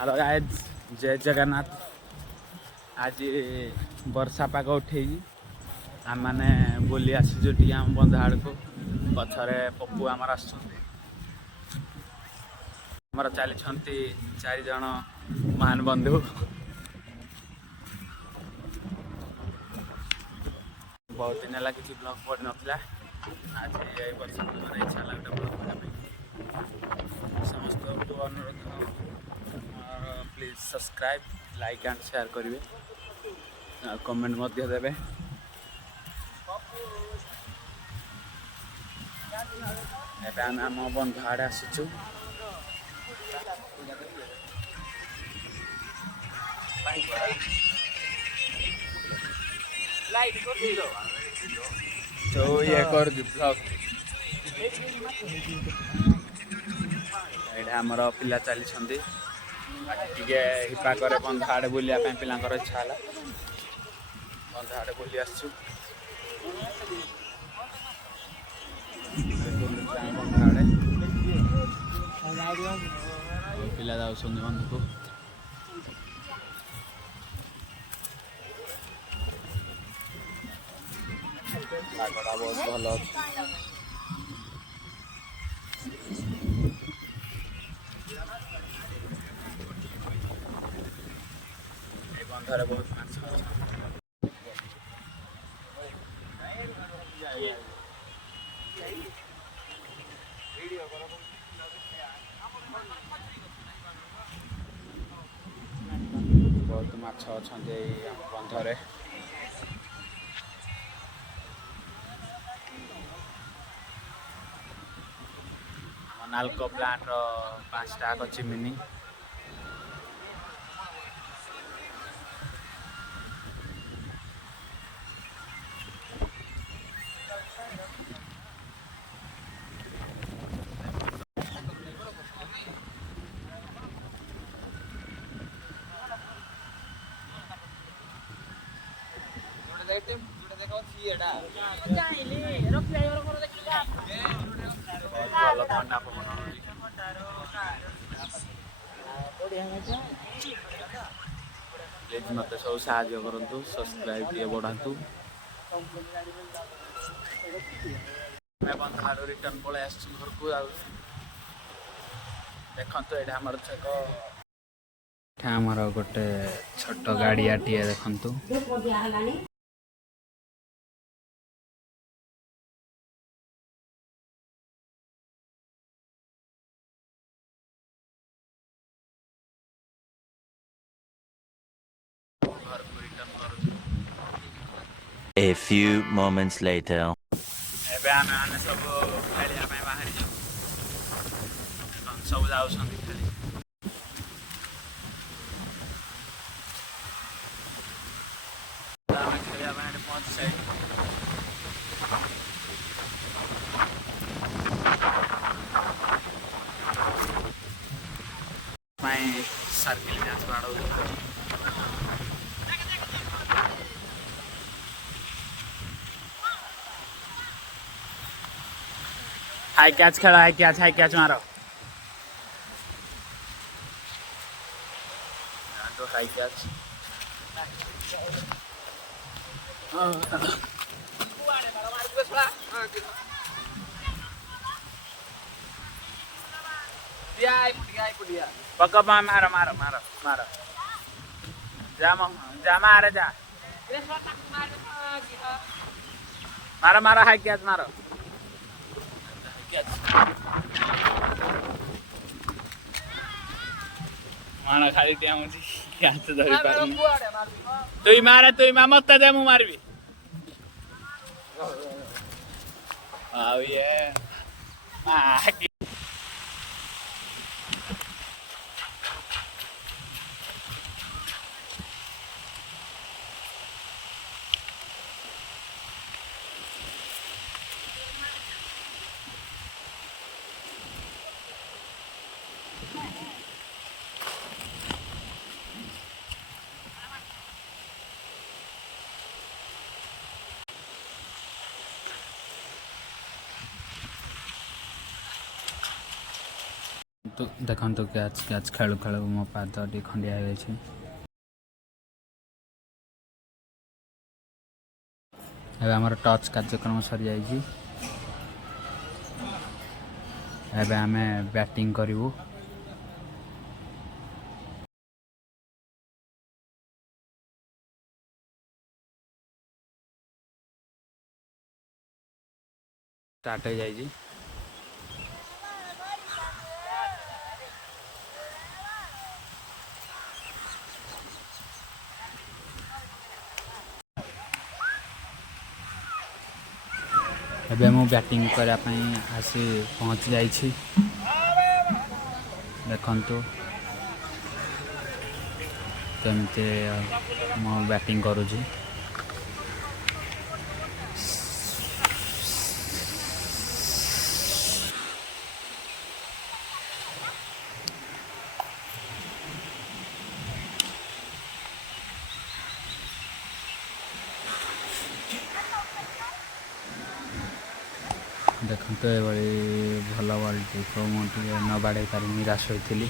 Hello guys जय जगन्नाथ। आज वर्षा पाग उठे आम मैंने बुली आसीचु टी आम बंध आड़ को पछरे पप्पू आमर आमर चली 4 जन महान बंधु। बहुत दिन है किसी ब्लॉग पड़ नाला आज यही वर्षा मैंने इच्छा लगे ब्लॉग पढ़ाई समस्त को अनुरोध please subscribe like and share करेंगे कमेंट मध्य देवे। एबे आम बंध आड़े आसीचु तो ये कर ब्लॉग ये आमर पिला चली हिपाकर बंध आड़े बुलिया पिलांकर इच्छा है बंध आड़े बुली आसचु पिला जाऊँ बंध को पागटा बहुत भल अच्छे बंधरे बहुत माछ बहुत माछ अच्छा बंधरे नाल्को प्लांट 5टा चिमिनी भल ठंडा पवन प्लीज मत सब साहय करूँ सब्सक्राइब टे बढ़ातु बंधाड़ रिटर्न पलि आस घर को देखो ये आमर गोटे छोट गाड़ियाटे देखु A few moments later. एबे आमे सब खेलिया बाहर सब जाऊँ खेली खेलिया पहुँच साइड सर्किल मैच बाड़ो हाई कैच खेला हाई कैच मारो तो हाई कैच पक्का मारो मारो मारो मारो जा मारे जा मारो मारो हाई कैच मारो माना खाली क्या मुझे क्या तो धरी पारूं तू ही मत दे मु मारबी आओ ये देखंतु कैच कैच खेलु खेलु मो पाद टी खंडिया हो जाय ଏବେ ଆମର ଟଚ୍ କାର୍ଯ୍ୟକ୍ରମ ସରିଯାଇଛି। ଏବେ ଆମେ ବ୍ୟାଟିଂ କରିବୁ। ଷ୍ଟାର୍ଟ ହେଇଯାଇଛି। ଏବେ ମୁଁ ବ୍ୟାଟିଂ କରିବା ପାଇଁ ଆସି ପହଞ୍ଚି ଯାଇଛି। ଦେଖନ୍ତୁ କେମିତି ମୁଁ ବ୍ୟାଟିଂ କରୁଛି। ଦେଖନ୍ତୁ ଏଭଳି ଭଲ ବଲ୍ଟିକୁ ମୁଁ ଟିକେ ନ ବାଡ଼େଇ ପାରି ନିରାଶ ହୋଇଥିଲି।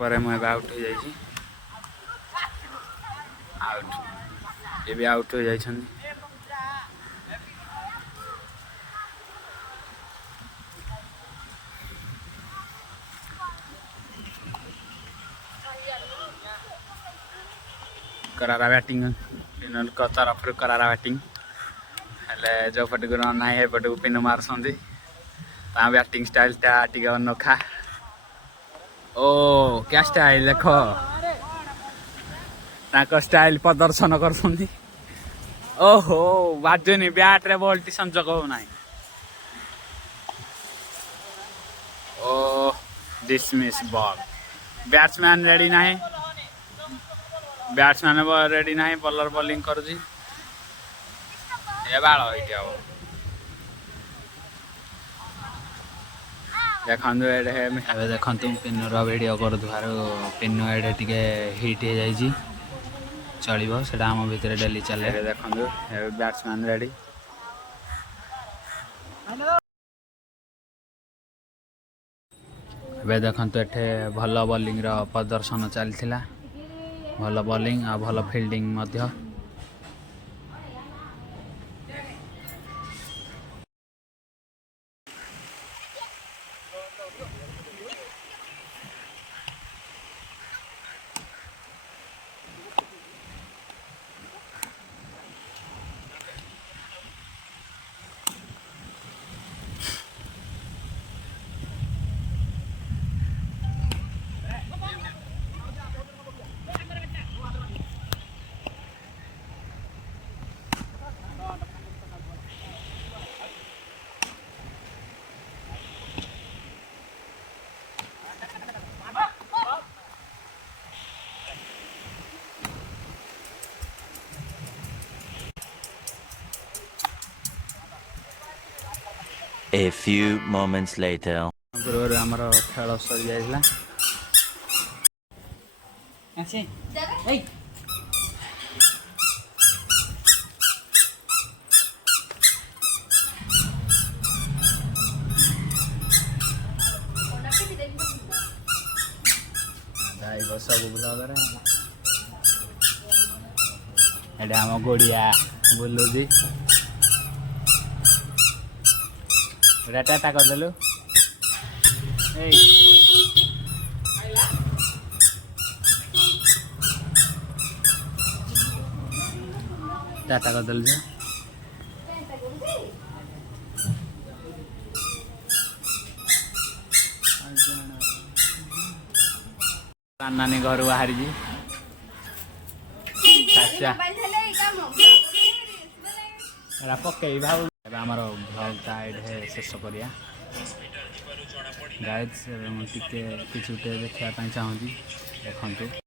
ପରେ ମୁଁ ଏବେ ଆଉଟ୍ ହେଇଯାଇଛି। ଆଉଟ୍ ଏବେ ଆଉଟ୍ ହେଇଯାଇଛନ୍ତି। करारा बैटिंग तरफ करारा बैटिंग हेले जो पटे को रन है पटे को पिन मारसंदी ता बैटिंग स्टाइल टा टिके अनोखा। ओ क्या स्टाइल देखो ताको स्टाइल प्रदर्शन करसंदी। ओहो बाजुनी बैट रे बॉल टी संजोग हो नाही। ओ डिसमिस बॉल बैट्समैन रेडी नाही। बैट्समैन रेडी नाही बॉलर बॉलिंग करूची ए बाळ होइटी अब देखंतु एडे ଏବେ ଦେଖନ୍ତୁ ପିନର ଭିଡ଼ିଓ କରୁଥିବାରୁ ପିନ ଏଡ଼େ ଟିକେ ହିଟ୍ ହେଇଯାଇଛି। ଚଳିବ ସେଟା ଆମ ଭିତରେ ଡେଲି ଚାଲେ। ଦେଖନ୍ତୁ ଏବେ ବ୍ୟାଟ୍ସମ୍ୟାନ୍ ରେଡ଼ି। ଏବେ ଦେଖନ୍ତୁ ଏଠି ଭଲ ବୋଲିଂର ପ୍ରଦର୍ଶନ ଚାଲିଥିଲା। ଭଲ ବୋଲିଂ ଆଉ ଭଲ ଫିଲ୍ଡିଂ ମଧ୍ୟ। A few moments later. पूर्व आमर खेल सरी जाइला सब ब्लगर एटा आम गोड़िया बुलुजी टाटा करदेलु टाटा करदेल जे नानी घर बाहरी पकई भाव आमर भ्लगटा ये शेष करिया गाइज टे कि देखा चाहूँगी देखु।